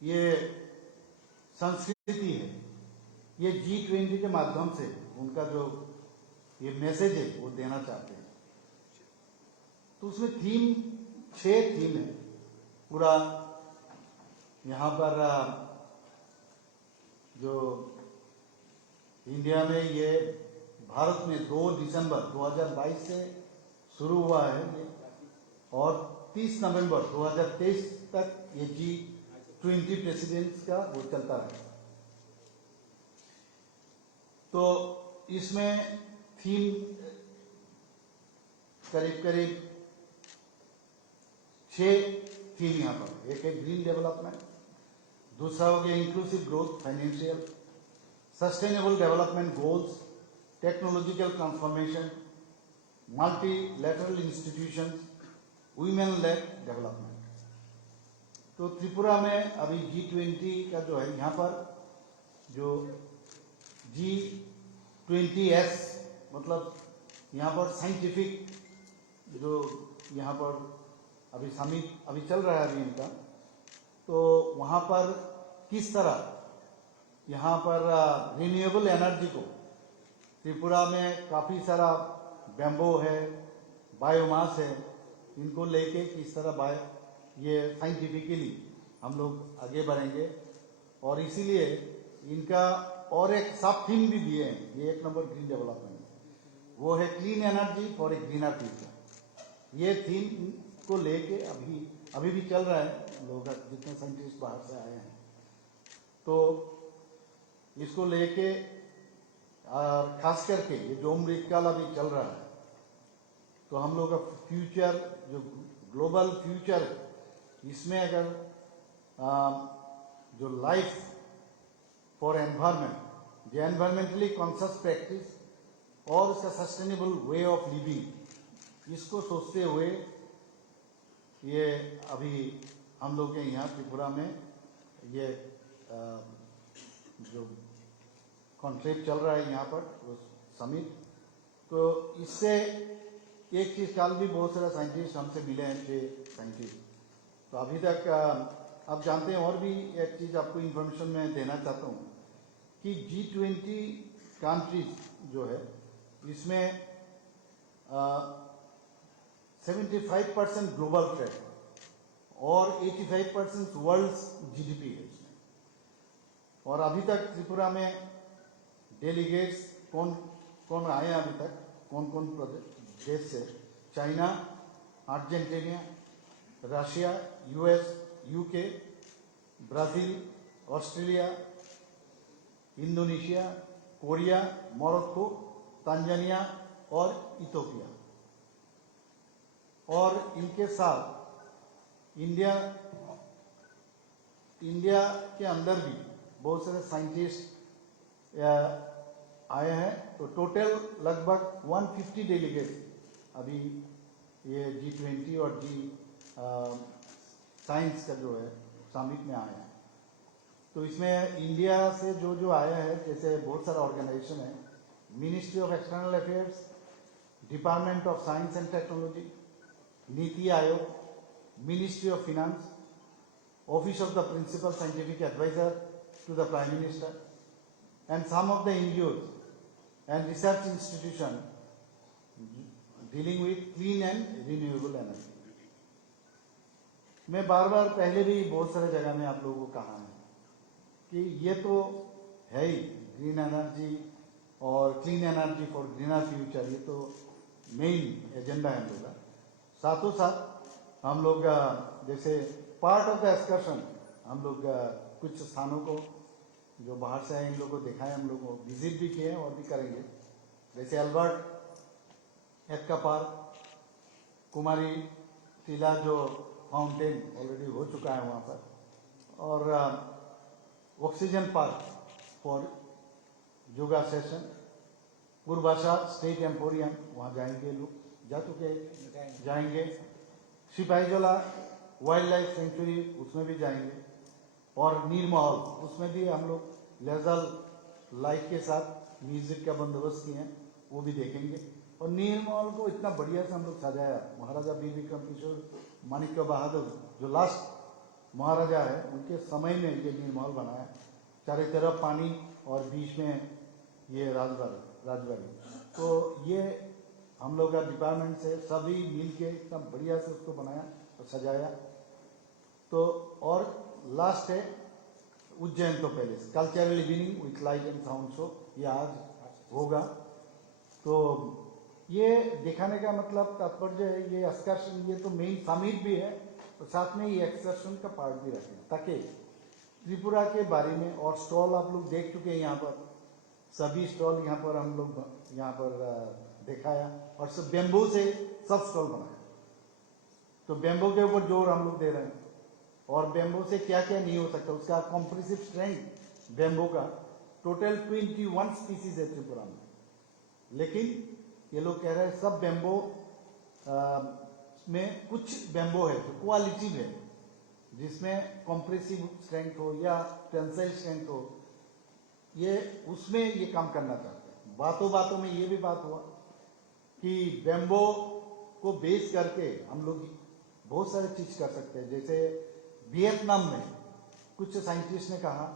ये संस्कृति है, ये G20 के माध्यम से उनका जो ये मैसेज है वो देना चाहते हैं। तो उसमें थीम 6 थीम है पूरा। यहाँ पर जो इंडिया में ये भारत में 2 दिसंबर 2022 से शुरू हुआ है ये, और 30 नवंबर 2023 तक ये G20 प्रेसिडेंट्स का वो चलता है। तो इसमें थीम करीब करीब 6 थीम यहाँ पर। एक है ग्रीन डेवलपमेंट, दूसरा हो गया inclusive growth, financial, sustainable development goals, technological transformation, multilateral institutions, women lead development. तो त्रिपुरा में अभी G20 का जो है यहाँ पर जो G20S मतलब यहाँ पर साइंटिफिक जो यहाँ पर अभी समिट अभी चल रहा है अभी इनका, तो वहाँ पर किस तरह यहाँ पर रिन्यूएबल एनर्जी को, त्रिपुरा में काफ़ी सारा बैम्बो है, बायोमास है, इनको लेके किस तरह ये साइंटिफिकली हम लोग आगे बढ़ेंगे। और इसीलिए इनका और एक सब थीम भी दिए हैं। ये 1 नंबर ग्रीन डेवलपमेंट, वो है clean energy for a greener future. ये थीम को लेके अभी भी चल रहा है। लोग जितने साइंटिस्ट बाहर से आए हैं तो इसको लेके खास करके ये जो अमृतकाल अभी चल रहा है, तो हम लोग का फ्यूचर जो ग्लोबल फ्यूचर है, इसमें अगर जो लाइफ फॉर एनवायरमेंट, जो एनवायरमेंटली कॉन्शियस प्रैक्टिस और उसका सस्टेनेबल वे ऑफ लिविंग, इसको सोचते हुए ये अभी हम लोग के यहाँ त्रिपुरा में ये जो कॉन्क्लेव चल रहा है यहाँ पर समिट। तो इससे एक चीज कल भी बहुत सारे साइंटिस्ट हमसे मिले हैं, 6 साइंटिस्ट। तो अभी तक आप जानते हैं, और भी एक चीज आपको इंफॉर्मेशन में देना चाहता हूँ कि G20 कंट्रीज जो है इसमें 75% ग्लोबल ट्रेड और 85% वर्ल्ड GDP है इसमें। और अभी तक त्रिपुरा में डेलीगेट्स कौन कौन आए अभी तक, कौन कौन देश से? China, Argentina, Russia, US, UK, Brazil, Australia, Indonesia, Korea, Morocco, Tanzania और इथियोपिया। और इनके साथ इंडिया के अंदर भी बहुत सारे साइंटिस्ट आए हैं। तो टोटल लगभग 150 डेलीगेट्स अभी ये G20 और साइंस का जो है समिट में आए हैं। तो इसमें इंडिया से जो आया है, जैसे बहुत सारा ऑर्गेनाइजेशन है, ministry of external affairs, department of science and technology, NITI Aayog, ministry of finance, office of the principal scientific adviser to the prime minister, and some of the NGOs and research institution dealing with clean and renewable energy। मैं बार बार पहले भी बहुत सारे जगह में आप लोगों को कहा है कि ये तो है ही ग्रीन एनर्जी और clean energy for greener future, ये तो मेन एजेंडा है हम लोग का। साथों साथ हम लोग जैसे पार्ट ऑफ द एक्सकर्शन हम लोग कुछ स्थानों को जो बाहर से आए इन लोगों को दिखाए, हम लोग को विजिट भी किए और भी करेंगे। जैसे अल्बर्ट एक्का पार्क, कुमारी टीला जो फाउंटेन ऑलरेडी हो चुका है वहाँ पर, और oxygen park for yoga session, Purvasha state emporium वहाँ जाएंगे, लोग जा चुके जाएंगे। सिपाहीजला वाइल्ड लाइफ सेंचुरी उसमें भी जाएंगे, और नीर महल उसमें भी हम लोग लेजर लाइट के साथ म्यूजिक का बंदोबस्त किए हैं, वो भी देखेंगे। और नीर महल को इतना बढ़िया से हम लोग सजाया, महाराजा वीर विक्रम किशोर माणिक्य बहादुर जो लास्ट महाराजा है उनके समय में ये नील महल बनाया, चारों तरफ पानी और बीच में ये राजबाड़ी। तो ये हम लोग का डिपार्टमेंट से सभी मिल के एकदम बढ़िया से उसको बनाया और सजाया। तो और लास्ट है उज्जैन तो palace, cultural evening with light and sound show, ये आज होगा। तो ये दिखाने का मतलब तात्पर्य है, ये एक्सकर्शन, ये तो मेन समिट भी है और साथ में ये एक्सकर्शन का पार्ट भी रखें ताकि त्रिपुरा के बारे में। और स्टॉल आप लोग देख चुके हैं, यहाँ पर सभी स्टॉल यहाँ पर हम लोग यहाँ पर दिखाया और सब बेम्बू से सब स्टॉल बनाया। तो बेम्बू के ऊपर जोर हम लोग दे रहे हैं और बेम्बू से क्या क्या नहीं हो सकता, उसका कॉम्प्रेसिव स्ट्रेंथ बेम्बू का टोटल 21 स्पीसीज है त्रिपुरा में। लेकिन ये लोग कह रहे हैं सब बेम्बो में कुछ बेम्बो है जो क्वालिटी है, जिसमें कॉम्प्रेसिव स्ट्रेंथ हो या टेंसाइल स्ट्रेंथ हो, ये उसमें ये काम करना चाहते हैं। बातों बातों में ये भी बात हुआ कि बेम्बो को बेस करके हम लोग बहुत सारे चीज कर सकते हैं। जैसे वियतनाम में कुछ साइंटिस्ट ने कहा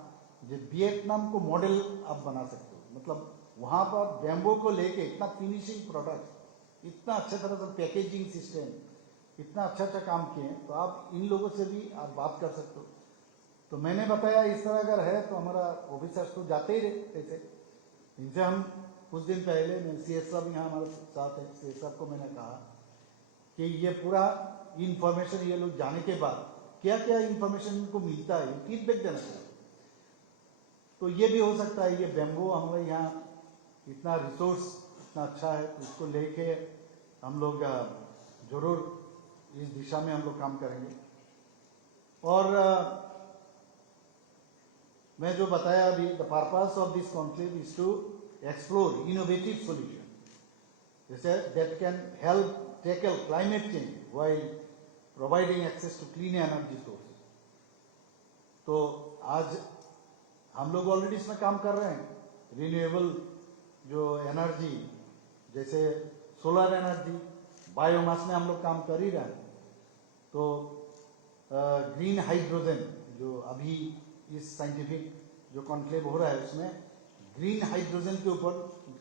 जो वियतनाम को मॉडल आप बना सकते हो, मतलब वहां पर बेम्बो को लेके इतना फिनिशिंग प्रोडक्ट, इतना अच्छा तरह से पैकेजिंग सिस्टम, इतना अच्छा काम किए हैं, तो आप इन लोगों से भी आप बात कर सकते हो। तो मैंने बताया इस तरह अगर है तो हमारा ऑफिसर्स तो जाते ही रहते थे, इनसे हम कुछ दिन पहले CS साहब यहाँ हमारे साथ है, CS साहब को मैंने कहा कि ये पूरा इंफॉर्मेशन ये लोग जाने के बाद क्या क्या इंफॉर्मेशन इनको मिलता है फीडबैक देना चाहिए। तो ये भी हो सकता है, ये बेम्बो हमारे यहाँ इतना रिसोर्स इतना अच्छा है, तो इसको लेके हम लोग जरूर इस दिशा में हम लोग काम करेंगे। और मैं जो बताया अभी, the purpose of this conclave is to explore innovative solution जैसे that can help tackle climate change while providing access to clean energy sources. तो आज हम लोग ऑलरेडी इसमें काम कर रहे हैं, रिन्यूएबल जो एनर्जी जैसे सोलर एनर्जी, बायोमास में हम लोग काम कर ही रहे हैं। तो ग्रीन हाइड्रोजन जो अभी इस साइंटिफिक जो कॉन्क्लेव हो रहा है उसमें ग्रीन हाइड्रोजन के ऊपर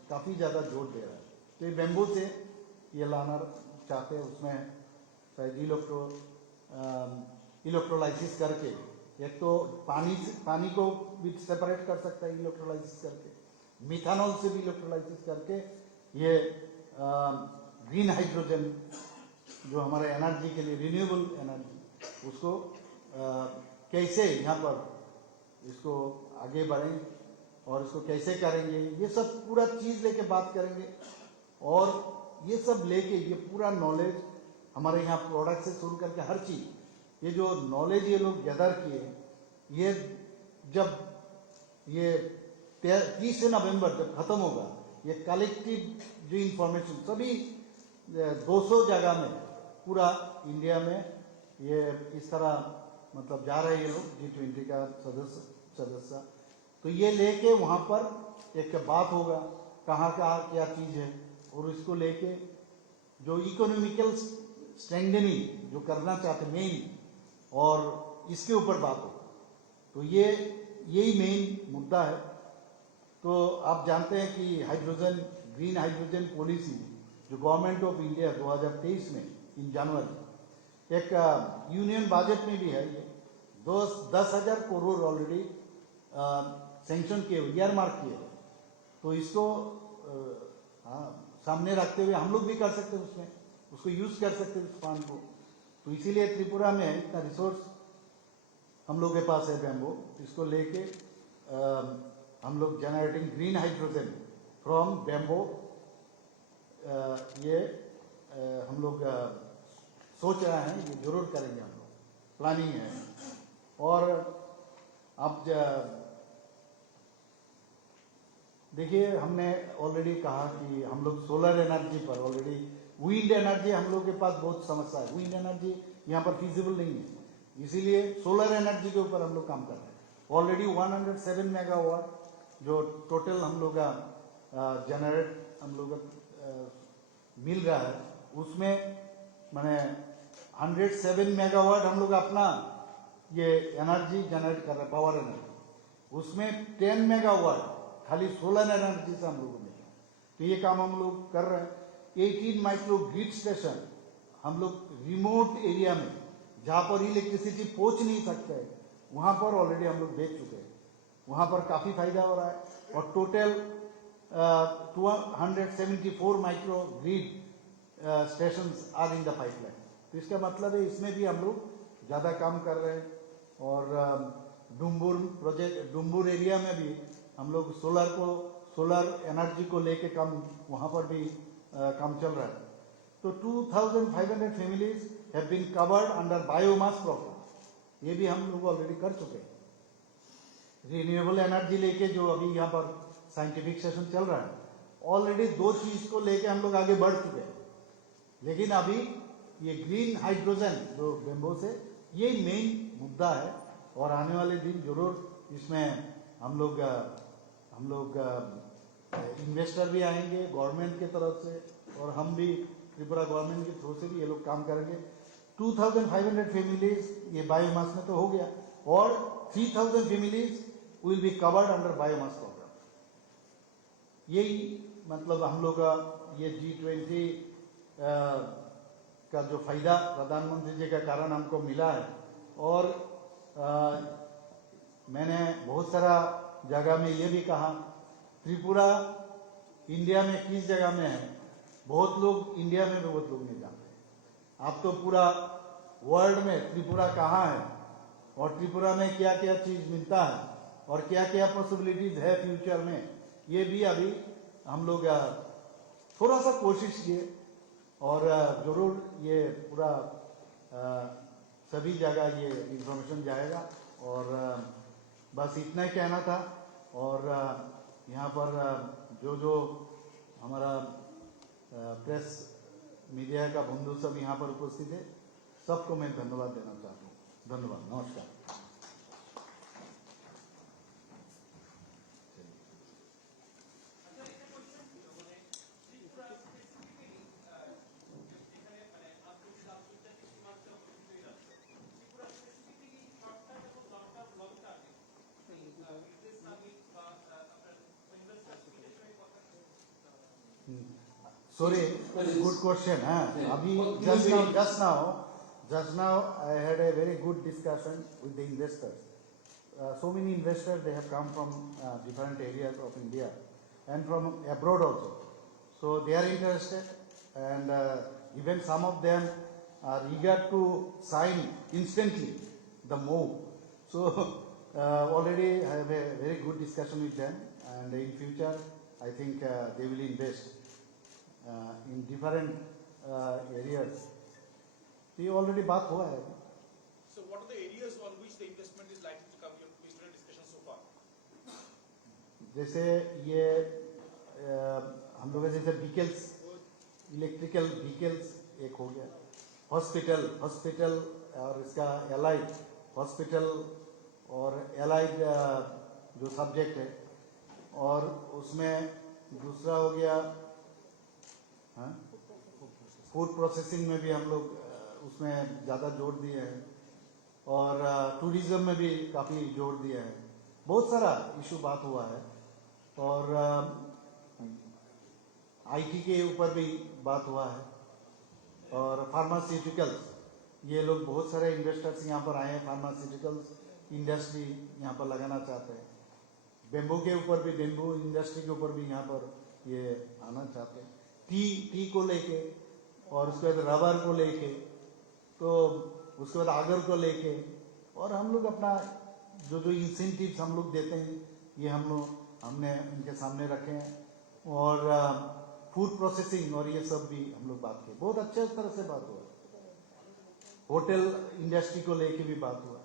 काफी ज्यादा जोर दे रहा है। तो ये बेम्बू से ये लाना चाहते हैं, उसमें शायद इलेक्ट्रोलाइसिस करके, एक तो पानी को भी सेपरेट कर सकता है इलेक्ट्रोलाइसिस करके, मिथानॉल से भी इलेक्ट्रोलाइसिस करके ये ग्रीन हाइड्रोजन जो हमारे एनर्जी के लिए रिन्यूएबल एनर्जी, उसको कैसे यहाँ पर इसको आगे बढ़ें और इसको कैसे करेंगे, ये सब पूरा चीज लेके बात करेंगे। और ये सब लेके ये पूरा नॉलेज हमारे यहाँ प्रोडक्ट से शुरू करके हर चीज, ये जो नॉलेज ये लोग गैदर किए, ये जब ये 30 नवंबर जब खत्म होगा, ये कलेक्टिव जो इंफॉर्मेशन सभी 200 जगह में पूरा इंडिया में ये इस तरह मतलब जा रहे हैं ये लोग G20 का सदस्य। तो ये लेके वहां पर एक बात होगा कहाँ क्या चीज है, और इसको लेके जो इकोनॉमिकल स्ट्रेंथनिंग जो करना चाहते मेन, और इसके ऊपर बात होगा। तो ये यही मेन मुद्दा है। तो आप जानते हैं कि हाइड्रोजन ग्रीन हाइड्रोजन पॉलिसी जो गवर्नमेंट ऑफ इंडिया 2023 में इन जनवरी एक यूनियन बजट में भी है, ये 10,000 करोड़ ऑलरेडी सैंक्शन किए हुए, ईयरमार्क किए। तो इसको सामने रखते हुए हम लोग भी कर सकते हैं, उसमें उसको यूज कर सकते हैं उस फंड को। तो इसीलिए त्रिपुरा में इतना रिसोर्स हम लोग के पास है बेम्बो, इसको लेके हम लोग generating green hydrogen from bamboo, ये हम लोग सोच रहे हैं, ये जरूर करेंगे, हम लोग प्लानिंग है। और अब देखिए हमने ऑलरेडी कहा कि हम लोग सोलर एनर्जी पर ऑलरेडी, विंड एनर्जी हम लोग के पास बहुत समस्या है, विंड एनर्जी यहाँ पर फिजिबल नहीं है, इसीलिए सोलर एनर्जी के ऊपर हम लोग काम कर रहे हैं। ऑलरेडी 107 मेगावाट जो टोटल हम लोग का जनरेट हम लोग मिल रहा है, उसमें मैंने 107 मेगावाट हम लोग अपना ये एनर्जी जनरेट कर रहे हैं, पावर एनर्जी, उसमें 10 मेगावाट खाली सोलर एनर्जी से हम लोग को मिला। तो ये काम हम लोग कर रहे हैं। 18 माइक्रो ग्रिड स्टेशन हम लोग रिमोट एरिया में जहां पर इलेक्ट्रिसिटी पहुंच नहीं सकते वहां पर ऑलरेडी हम लोग देख चुके हैं, वहां पर काफी फायदा हो रहा है। और total 274 micro grid stations are in the pipeline. तो इसका मतलब है इसमें भी हम लोग ज्यादा काम कर रहे हैं। और डुम्बुर प्रोजेक्ट, डुम्बुर एरिया में भी हम लोग सोलर एनर्जी को लेके काम, वहां पर भी काम चल रहा है। तो 2500 families have been covered under biomass programme, ये भी हम लोग ऑलरेडी कर चुके हैं। रिन्यूएबल एनर्जी लेके जो अभी यहाँ पर साइंटिफिक सेशन चल रहा है, ऑलरेडी 2 चीज को लेके हम लोग आगे बढ़ चुके हैं। लेकिन अभी ये ग्रीन हाइड्रोजन जो बेम्बो से, ये मेन मुद्दा है। और आने वाले दिन जरूर इसमें हम लोग इन्वेस्टर भी आएंगे गवर्नमेंट की तरफ से, और हम भी त्रिपुरा गवर्नमेंट के थ्रू से भी ये लोग काम करेंगे। 2500 फैमिलीज ये बायोमास में तो हो गया, और 3000 families will be covered under biomass programme. यही मतलब हम लोग का ये G20 का जो फायदा प्रधानमंत्री जी के कारण हमको मिला है। और मैंने बहुत सारा जगह में ये भी कहा, त्रिपुरा इंडिया में किस जगह में है, बहुत लोग इंडिया में भी बहुत लोग नहीं जानते। आप तो पूरा वर्ल्ड में त्रिपुरा कहाँ है और त्रिपुरा में क्या क्या चीज मिलता है और क्या क्या पॉसिबिलिटीज है फ्यूचर में, ये भी अभी हम लोग थोड़ा सा कोशिश किए। और जरूर ये पूरा सभी जगह ये इंफॉर्मेशन जाएगा। और बस इतना ही कहना था। और यहाँ पर जो हमारा प्रेस मीडिया का बंधु सब यहाँ पर उपस्थित है, सबको मैं धन्यवाद देना चाहता हूँ। धन्यवाद, नमस्कार। Sorry, good question. Abhi just now, I had a very good discussion with the investors. So many investors, they have come from different areas of India and from abroad also. So they are interested, and even some of them are eager to sign instantly the move. So already I have a very good discussion with them, and in future I think they will invest in different areas. ये already बात हुआ है. So what are the areas on which the investment is likely to come? You have been discussion so far. जैसे ये हम लोग जैसे vehicles, electrical vehicles एक हो गया, हॉस्पिटल और इसका एलाइड हॉस्पिटल और एलाइड जो सब्जेक्ट है, और उसमें दूसरा हो गया फूड प्रोसेसिंग में भी हम लोग उसमें ज़्यादा जोर दिए हैं, और टूरिज्म में भी काफ़ी जोर दिया है। बहुत सारा इशू बात हुआ है, और आईटी के ऊपर भी बात हुआ है, और फार्मास्यूटिकल्स, ये लोग बहुत सारे इन्वेस्टर्स यहाँ पर आए हैं, फार्मास्यूटिकल्स इंडस्ट्री यहाँ पर लगाना चाहते हैं। बेम्बू के ऊपर भी, बेम्बू इंडस्ट्री के ऊपर भी यहाँ पर ये आना चाहते हैं। टी को लेके, और उसके बाद रबर को लेके, तो उसके बाद आगर को लेके, और हम लोग अपना जो इंसेंटिव्स हम लोग देते हैं ये हमने इनके सामने रखे हैं। और फूड प्रोसेसिंग और ये सब भी हम लोग बात किए, बहुत अच्छे तरह से बात हुआ। होटल इंडस्ट्री को लेके भी बात हुआ।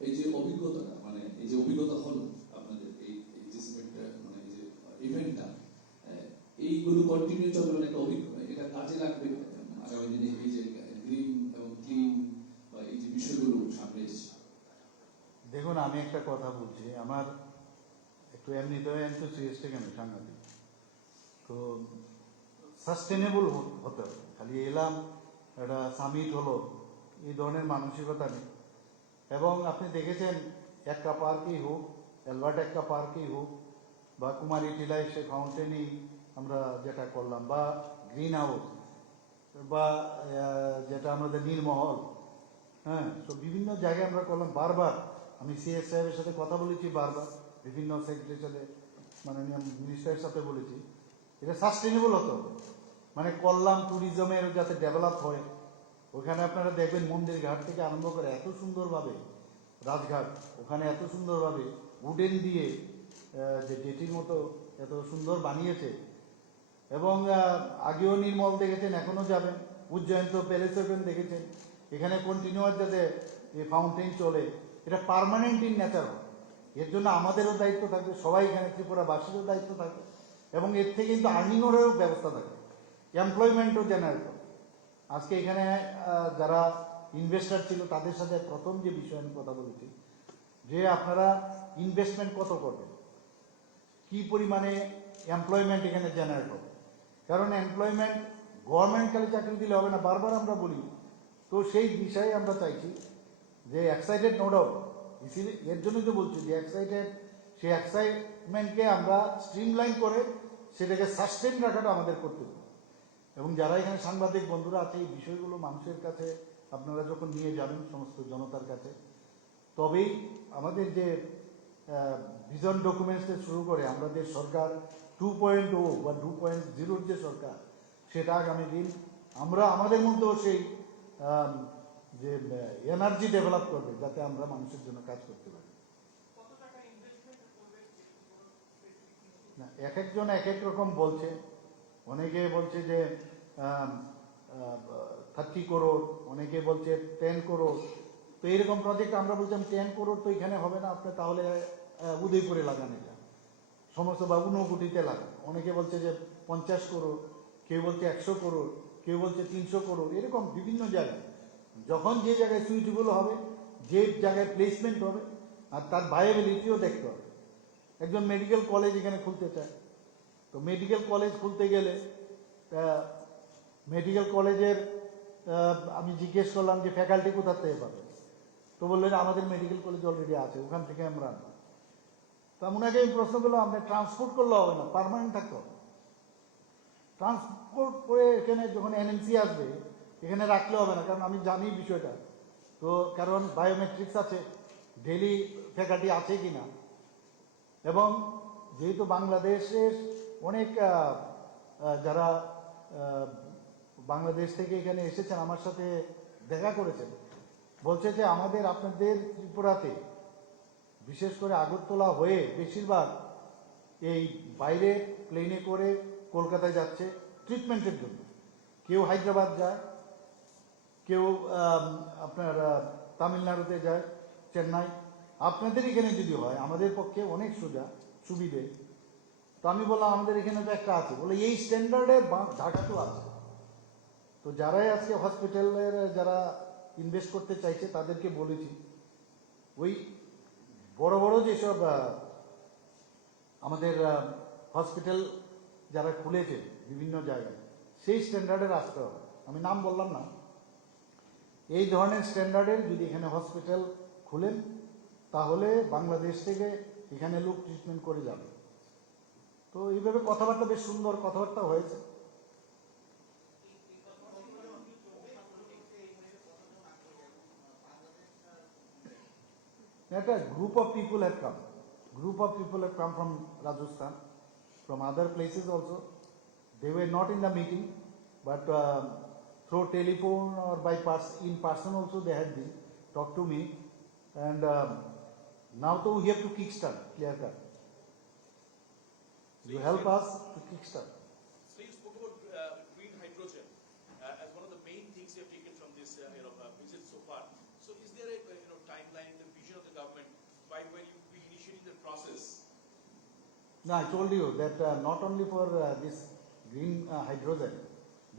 এই যে অভিজ্ঞতাটা, মানে এই যে অভিজ্ঞতা হলো আপনাদের এই যে মানে এই যে ইভেন্টটা, এইগুলো কন্টিনিউ চলবে একটা অভিজ্ঞতা, এটা কাজে লাগবে আগামী দিনে এই যে গ্রিন এবং ক্লিন বা এই যে বিষয়গুলো সামনে এসেছে। দেখুন, আমি একটা তো এমনিতেও এনথুসিয়াস্টিক আমি সাংঘাতিক। তো সাস্টেনেবল হতে হবে, খালি এলাম একটা সামিট হলো এই ধরনের মানসিকতা নেই। এবং আপনি দেখেছেন একটা পার্কেই হোক, অ্যালবার্ট একটা পার্কেই হোক, বা কুমারী টিলায় সে ফাউন্টেনেই আমরা যেটা করলাম, বা গ্রিন হাউস, বা যেটা আমাদের নীলমহল, হ্যাঁ, তো বিভিন্ন জায়গায় আমরা করলাম। বারবার আমি সিএস সাহেবের সাথে কথা বলেছি, বারবার বিভিন্ন সেক্রেটারির সাথে, মাননীয় মিনিস্টারের সাথে বলেছি, এটা সাস্টেনেবল হতে হবে। মানে করলাম ট্যুরিজমের যাতে ডেভেলপ হয়। ওখানে আপনারা দেখবেন মন্দির ঘাট থেকে আরম্ভ করে এত সুন্দরভাবে রাজঘাট, ওখানে এত সুন্দরভাবে উডেন দিয়ে যে জেটির মতো এত সুন্দর বানিয়েছে। এবং আগেও নির্মল দেখেছেন, এখনো যাবেন। উজ্জয়ন তো প্যালেস দেখেছেন, এখানে কন্টিনিউয়াস যাতে এই ফাউন্টেন চলে, এটা পার্মানেন্ট ইন নেচার হয়। এর জন্য আমাদেরও দায়িত্ব থাকবে, সবাই এখানে ত্রিপুরাবাসীরও দায়িত্ব থাকবে, এবং এর থেকে কিন্তু আর্নিংয়েরও ব্যবস্থা থাকবে, এমপ্লয়মেন্টও জেনারেট হবে। আজকে এখানে যারা ইনভেস্টার ছিল তাদের সাথে প্রথম যে বিষয় আমি কথা বলেছি, যে আপনারা ইনভেস্টমেন্ট কত করবেন, কি পরিমাণে এমপ্লয়মেন্ট এখানে জেনারেট হবে। কারণ এমপ্লয়মেন্ট গভর্নমেন্ট খালি চাকরি দিলে হবে না, বারবার আমরা বলি। তো সেই বিষয়ে আমরা চাইছি যে এক্সাইটেড নো ডাউট, এর জন্যই তো বলছি যে এক্সাইটেড, সেই এক্সাইটমেন্টকে আমরা স্ট্রিমলাইন করে সেটাকে সাস্টেন রাখাটা আমাদের কর্তব্য। এবং যারা এখানে সাংবাদিক বন্ধুরা আছে, এই বিষয়গুলো মানুষের কাছে আপনারা যখন নিয়ে যাবেন, সমস্ত জনতার কাছে, তবেই আমাদের যে ভিজন ডকুমেন্টস থেকে শুরু করে আমাদের সরকার 2.0 বা 2.0 যে সরকার, সেটা আগামী দিন আমরা আমাদের মধ্যেও সেই যে এনার্জি ডেভেলপ করবে, যাতে আমরা মানুষের জন্য কাজ করতে পারি। না, এক একজন এক এক রকম বলছে। অনেকে বলছে যে 30 করোড়, অনেকে বলছে 10 করোড়। তো এরকম প্রজেক্ট আমরা বলছিলাম 10 করোড় তো এখানে হবে না, আপনি তাহলে উদয়পুরে লাগান, এটা সমস্ত বা ঊনকোটিতে লাগান। অনেকে বলছে যে 50 করোড়, কেউ বলছে 100 করোড়, কেউ বলছে 300 করোড়, এরকম বিভিন্ন জায়গায়। যখন যে জায়গায় সুইটেবল হবে, যে জায়গায় প্লেসমেন্ট হবে, আর তার ভায়াবিলিটিও দেখতে হবে। একজন মেডিকেল কলেজ এখানে খুলতে চায়, তো মেডিকেল কলেজ খুলতে গেলে মেডিকেল কলেজের আমি জিজ্ঞেস করলাম যে ফ্যাকাল্টি কোথা থেকে পাবে, তো বললেন আমাদের মেডিকেল কলেজ অলরেডি আছে, ওখান থেকে আমরা আনবো। তো ওনাকে আমি প্রশ্ন করলাম, আপনি ট্রান্সপোর্ট করলে হবে না, পার্মানেন্ট থাকতে হবে। ট্রান্সপোর্ট করে এখানে যখন এনএমসি আসবে, এখানে রাখলে হবে না, কারণ আমি জানি বিষয়টা। তো কারণ বায়োমেট্রিক্স আছে, ডেলি ফ্যাকাল্টি আছে কিনা। এবং যেহেতু বাংলাদেশের অনেক যারা বাংলাদেশ থেকে এখানে এসেছেন, আমার সাথে দেখা করেছেন, বলছে যে আমাদের আপনাদের ত্রিপুরাতে বিশেষ করে আগরতলা হয়ে বেশিরভাগ এই বাইরে প্লেনে করে কলকাতায় যাচ্ছে ট্রিটমেন্টের জন্য। কেউ হায়দ্রাবাদ যায়, কেউ আপনার তামিলনাড়ুতে যায়, চেন্নাই। আপনাদের এখানে যদি হয় আমাদের পক্ষে অনেক সুবিধে। তো আমি বললাম আমাদের এখানে তো একটা আছে, বলে এই স্ট্যান্ডার্ডে ঢাকাতেও আছে। তো যারাই আজকে হসপিটালের যারা ইনভেস্ট করতে চাইছে তাদেরকে বলেছি, ওই বড় বড় যেসব আমাদের হসপিটাল যারা খুলেছে বিভিন্ন জায়গায়, সেই স্ট্যান্ডার্ডের আসতে হবে। আমি নাম বললাম না, এই ধরনের স্ট্যান্ডার্ডের যদি এখানে হসপিটাল খুলেন, তাহলে বাংলাদেশ থেকে এখানে লোক ট্রিটমেন্ট করে যাবে। তো এইভাবে কথাবার্তা, বেশ সুন্দর কথাবার্তা হয়েছে। একটা group of people have come. Group of people have come from Rajasthan, from other places also. They were not in the meeting, but through telephone or by in person also they had been talked to me. And now though we have to kickstart, clear cut. You help us to kickstart. So you spoke about green hydrogen as one of the main things you have taken from this visit so far. So is there a timeline, the vision of the government by when you will be initiating the process? No, I told you that not only for this green hydrogen,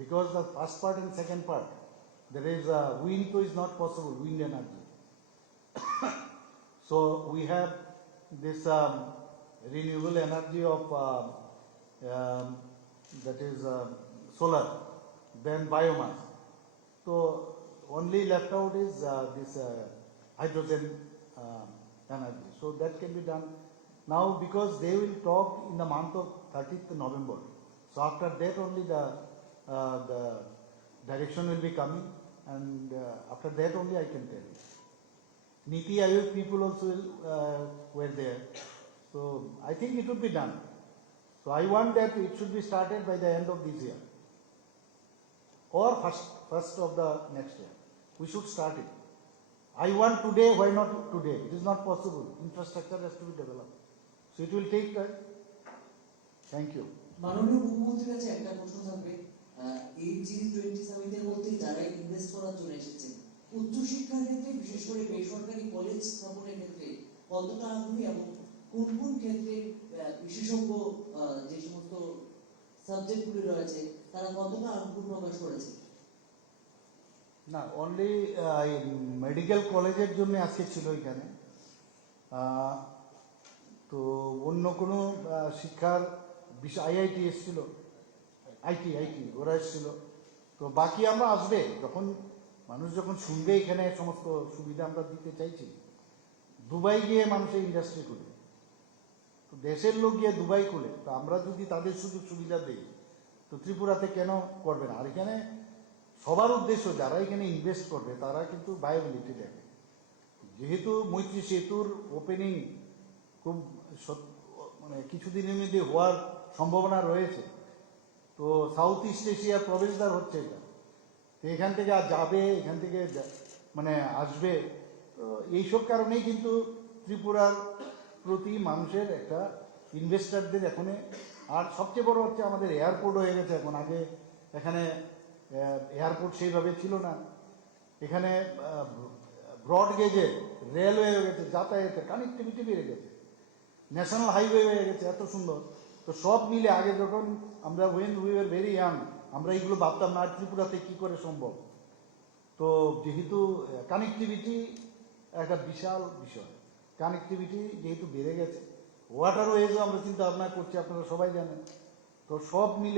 because the first part and second part, there is wind, so is not possible, wind energy. So we have this renewable energy of that is solar, then biomass. So only left out is this hydrogen energy. So that can be done now because they will talk in the month of 30th November. So after that only the direction will be coming, and after that only I can tell you. Niti Aayog people also were there. So I think it would be done. So I want that it should be started by the end of this year or first of the next year. We should start it. I want today, why not today? It is not possible. Infrastructure has to be developed. So it will take time. Thank you. মাননীয় মুখ্যমন্ত্রীর কাছে একটা প্রশ্ন থাকবে, এই G20 সামিটের মধ্যে যারা invest করার জন্য এসেছে উচ্চশিক্ষার ক্ষেত্রে বিশেষ করে বেসরকারি কলেজ স্থাপনের ক্ষেত্রে কতটা আগ্রহী এবং কোন কোন ক্ষেত্রে বিশেষজ্ঞ যে সমস্ত সাবজেক্টগুলি রয়েছে তারা কতটা আগ্রহ প্রকাশ করেছে? না, অনলি মেডিকেল কলেজের জন্য আজকে ছিল এখানে। তো অন্য কোনো শিক্ষার বিষয় আইআইটি এসেছিল, আইটি ওরা এসেছিল। তো বাকি আমরা আসবে যখন মানুষ যখন শুনবে এখানে সমস্ত সুবিধা আমরা দিতে চাইছি। দুবাই গিয়ে মানুষের ইন্ডাস্ট্রি খুলে, তো দেশের লোক গিয়ে দুবাই খুলে, তো আমরা যদি তাদের সুযোগ সুবিধা দিই তো ত্রিপুরাতে কেন করবে না? আর এখানে সবার উদ্দেশ্য যারা এখানে ইনভেস্ট করবে তারা কিন্তু ভায়াবিলিটি দেখে। যেহেতু মৈত্রী সেতুর ওপেনিং খুব মানে কিছুদিনের মধ্যে হওয়ার সম্ভাবনা রয়েছে, তো সাউথ ইস্ট এশিয়ার প্রবেশদ্বার হচ্ছে এটা। তো এখান থেকে আর যাবে, এখান থেকে মানে আসবে, তো এইসব কারণেই কিন্তু ত্রিপুরার প্রতি মানুষের একটা ইনভেস্টারদের এখানে। আর সবচেয়ে বড় হচ্ছে আমাদের এয়ারপোর্ট হয়ে গেছে এখন। আগে এখানে এয়ারপোর্ট সেইভাবে ছিল না। এখানে ব্রড গেজে রেলওয়ে হয়ে গেছে, যাতায়াতের কানেক্টিভিটি বেড়ে গেছে, ন্যাশনাল হাইওয়ে হয়ে গেছে, এত সুন্দর। তো সব মিলে আগে যখন আমরা উই ওয়ার ভেরি ইয়াং আমরা এইগুলো ভাবতাম না ত্রিপুরাতে কি করে সম্ভব। তো যেহেতু কানেক্টিভিটি একটা বিশাল বিষয়, কানেক্টিভিটি যেহেতু বেড়ে গেছে, ওয়াটারওয়েজও আমরা চিন্তা ভাবনা করছি, আপনারা সবাই জানেন। তো সব মিলে